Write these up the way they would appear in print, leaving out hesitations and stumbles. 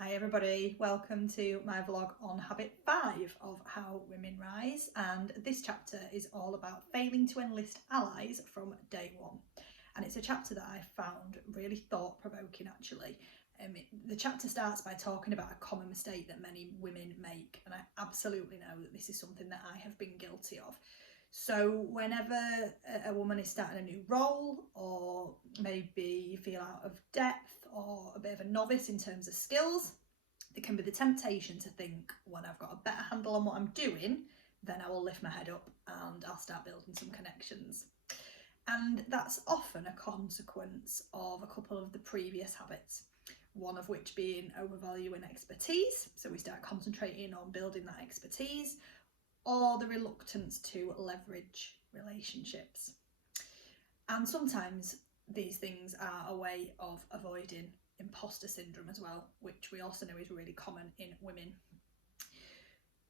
Hi everybody, welcome to my vlog on habit 5 of How Women Rise, and this chapter is all about failing to enlist allies from day one. And it's a chapter that I found really thought-provoking actually. The chapter starts by talking about a common mistake that many women make, and I absolutely know that this is something that I have been guilty of. So whenever a woman is starting a new role, or maybe you feel out of depth or a bit of a novice in terms of skills, there can be the temptation to think, when I've got a better handle on what I'm doing, then I will lift my head up and I'll start building some connections. And that's often a consequence of a couple of the previous habits, one of which being overvaluing expertise. So we start concentrating on building that expertise, or the reluctance to leverage relationships. And sometimes these things are a way of avoiding imposter syndrome as well, which we also know is really common in women.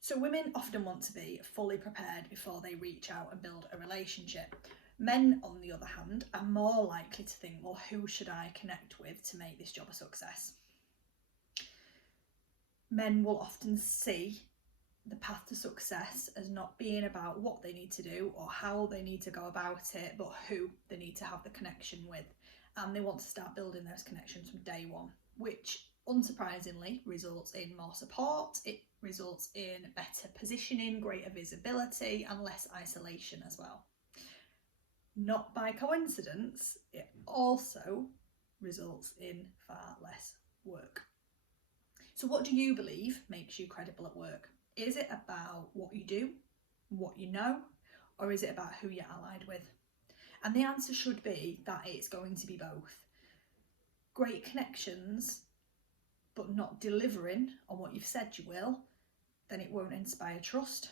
So women often want to be fully prepared before they reach out and build a relationship. Men, on the other hand, are more likely to think, well, who should I connect with to make this job a success? Men will often see the path to success as not being about what they need to do or how they need to go about it, but who they need to have the connection with. And they want to start building those connections from day one, which unsurprisingly results in more support. It results in better positioning, greater visibility, and less isolation as well. Not by coincidence, it also results in far less work. So what do you believe makes you credible at work? Is it about what you do, what you know, or is it about who you're allied with? And the answer should be that it's going to be both. Great connections, but not delivering on what you've said you will, then it won't inspire trust.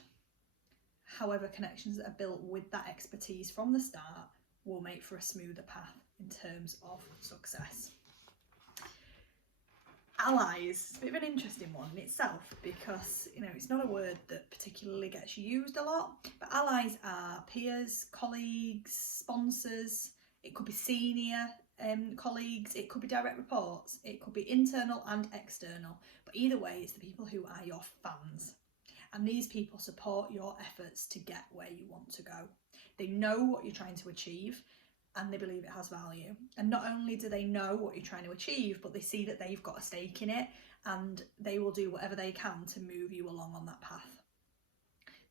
However, connections that are built with that expertise from the start will make for a smoother path in terms of success. Allies, it's a bit of an interesting one in itself because, it's not a word that particularly gets used a lot, but allies are peers, colleagues, sponsors. It could be senior colleagues, it could be direct reports, it could be internal and external, but either way, it's the people who are your fans. And these people support your efforts to get where you want to go. They know what you're trying to achieve, and they believe it has value. And not only do they know what you're trying to achieve, but they see that they've got a stake in it, and they will do whatever they can to move you along on that path.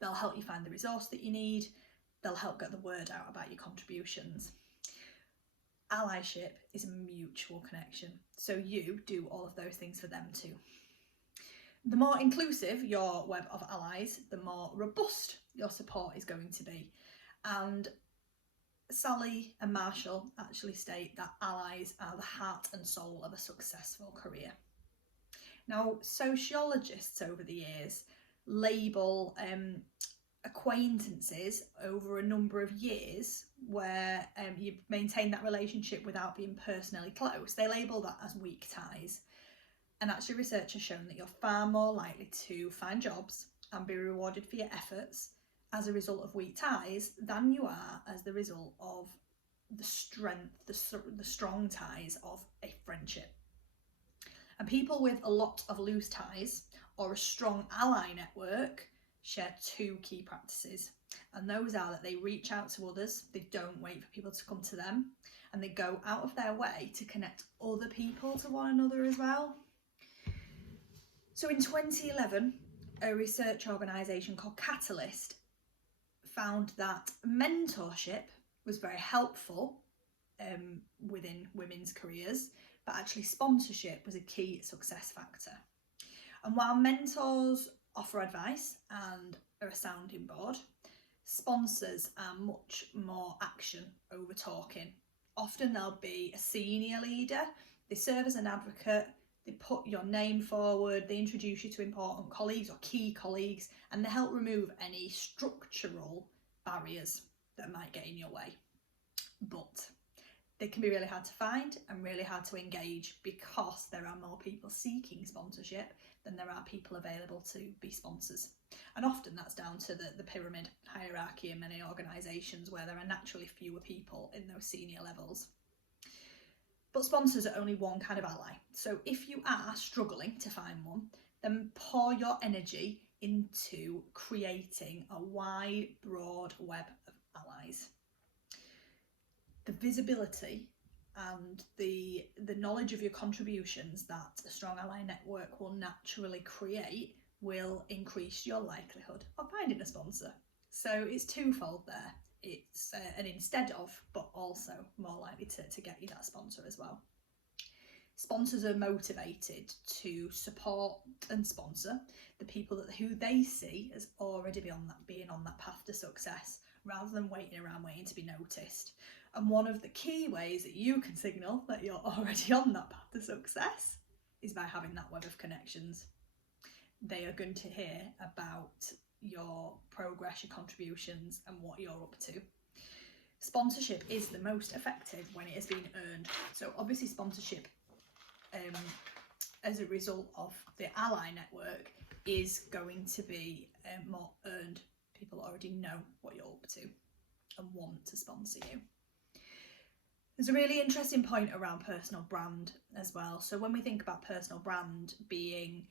They'll help you find the resource that you need. They'll help get the word out about your contributions. Allyship is a mutual connection, so you do all of those things for them too. The more inclusive your web of allies, the more robust your support is going to be. And Sally and Marshall actually state that allies are the heart and soul of a successful career. Now, sociologists over the years label acquaintances over a number of years where you maintain that relationship without being personally close. They label that as weak ties. And actually research has shown that you're far more likely to find jobs and be rewarded for your efforts as a result of weak ties than you are as the result of the strength, the strong ties of a friendship. And people with a lot of loose ties or a strong ally network share two key practices. And those are that they reach out to others, they don't wait for people to come to them, and they go out of their way to connect other people to one another as well. So in 2011, a research organisation called Catalyst found that mentorship was very helpful within women's careers, but actually sponsorship was a key success factor. And while mentors offer advice and are a sounding board, sponsors are much more action over talking. Often they'll be a senior leader, they serve as an advocate, they put your name forward, they introduce you to important colleagues or key colleagues, and they help remove any structural barriers that might get in your way. But they can be really hard to find and really hard to engage because there are more people seeking sponsorship than there are people available to be sponsors. And often that's down to the pyramid hierarchy in many organisations where there are naturally fewer people in those senior levels. But sponsors are only one kind of ally. So if you are struggling to find one, then pour your energy into creating a wide, broad web of allies. The visibility and the knowledge of your contributions that a strong ally network will naturally create will increase your likelihood of finding a sponsor. So it's twofold there. It's an instead of, but also more likely to get you that sponsor as well. Sponsors are motivated to support and sponsor the people who they see as already being on that path to success, rather than waiting around waiting to be noticed. And one of the key ways that you can signal that you're already on that path to success is by having that web of connections. They are going to hear about your progress, your contributions, and what you're up to. Sponsorship is the most effective when it has been earned. So obviously sponsorship, as a result of the ally network, is going to be more earned. People already know what you're up to and want to sponsor you. There's a really interesting point around personal brand as well. So when we think about personal brand being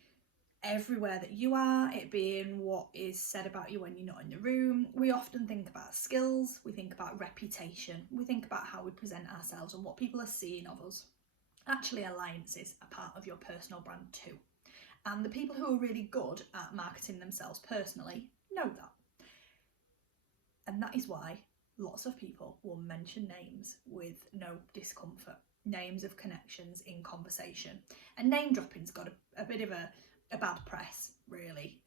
everywhere that you are, it being what is said about you when you're not in the room, we often think about skills, we think about reputation, we think about how we present ourselves and what people are seeing of us. Actually, alliances are part of your personal brand too. And the people who are really good at marketing themselves personally know that. And that is why lots of people will mention names with no discomfort, names of connections in conversation. And name dropping's got a bit of a bad press, really.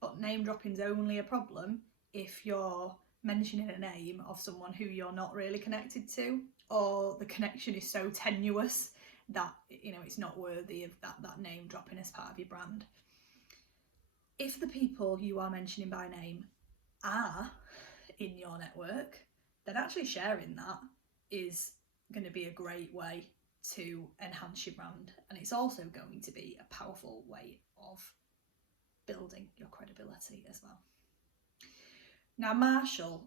But name dropping's only a problem if you're mentioning a name of someone who you're not really connected to, or the connection is so tenuous that, you know, it's not worthy of that name dropping as part of your brand. If the people you are mentioning by name are in your network, then actually sharing that is going to be a great way to enhance your brand, and it's also going to be a powerful way of building your credibility as well. Now, Marshall,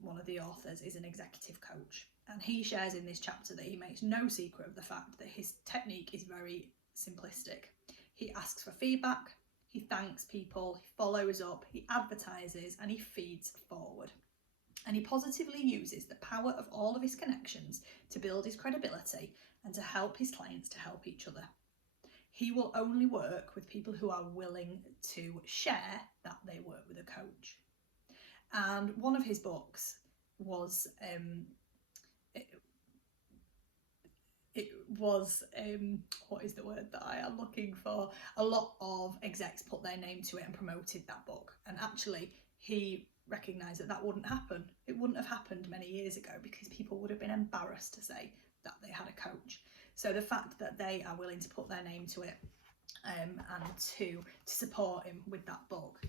one of the authors, is an executive coach, and he shares in this chapter that he makes no secret of the fact that his technique is very simplistic. He asks for feedback, he thanks people, he follows up, he advertises, and he feeds forward. And he positively uses the power of all of his connections to build his credibility and to help his clients to help each other. He will only work with people who are willing to share that they work with a coach. And one of his books was what is the word that I am looking for? A lot of execs put their name to it and promoted that book. And actually, he recognised that wouldn't happen. It wouldn't have happened many years ago because people would have been embarrassed to say that they had a coach. So the fact that they are willing to put their name to it and to support him with that book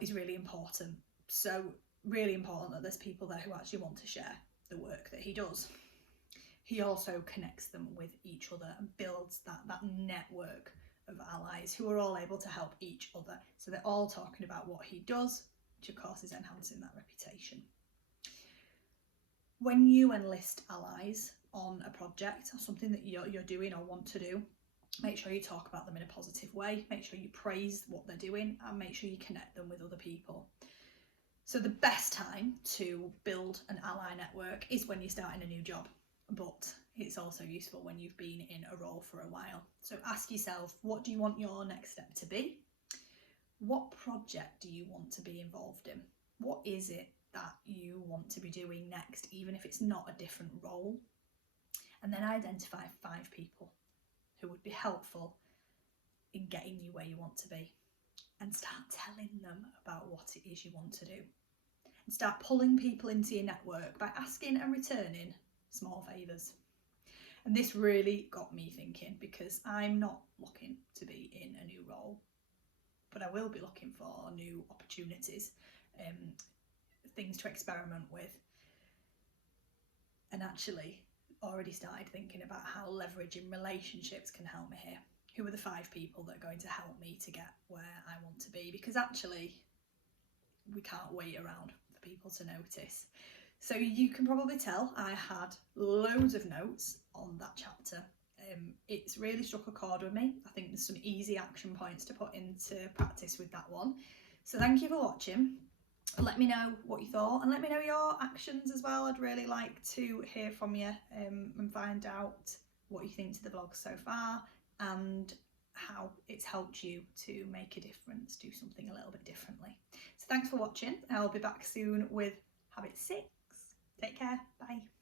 is really important. So really important that there's people there who actually want to share the work that he does. He also connects them with each other and builds that network of allies who are all able to help each other. So they're all talking about what he does, which of course is enhancing that reputation. When you enlist allies on a project or something that you're doing or want to do, make sure you talk about them in a positive way, make sure you praise what they're doing, and make sure you connect them with other people. So the best time to build an ally network is when you're starting a new job, but it's also useful when you've been in a role for a while. So ask yourself, what do you want your next step to be? What project do you want to be involved in? What is it that you want to be doing next, even if it's not a different role? And then identify 5 people who would be helpful in getting you where you want to be, and start telling them about what it is you want to do. And start pulling people into your network by asking and returning small favours. And this really got me thinking, because I'm not looking to be in a new role, but I will be looking for new opportunities, things to experiment with. And actually already started thinking about how leveraging relationships can help me here. Who are the 5 people that are going to help me to get where I want to be? Because actually, we can't wait around for people to notice. So you can probably tell I had loads of notes on that chapter. It's really struck a chord with me. I think there's some easy action points to put into practice with that one. So thank you for watching. Let me know what you thought, and let me know your actions as well. I'd really like to hear from you and find out what you think to the vlog so far and how it's helped you to make a difference, do something a little bit differently. So thanks for watching. I'll be back soon with habit 6. Take care. Bye.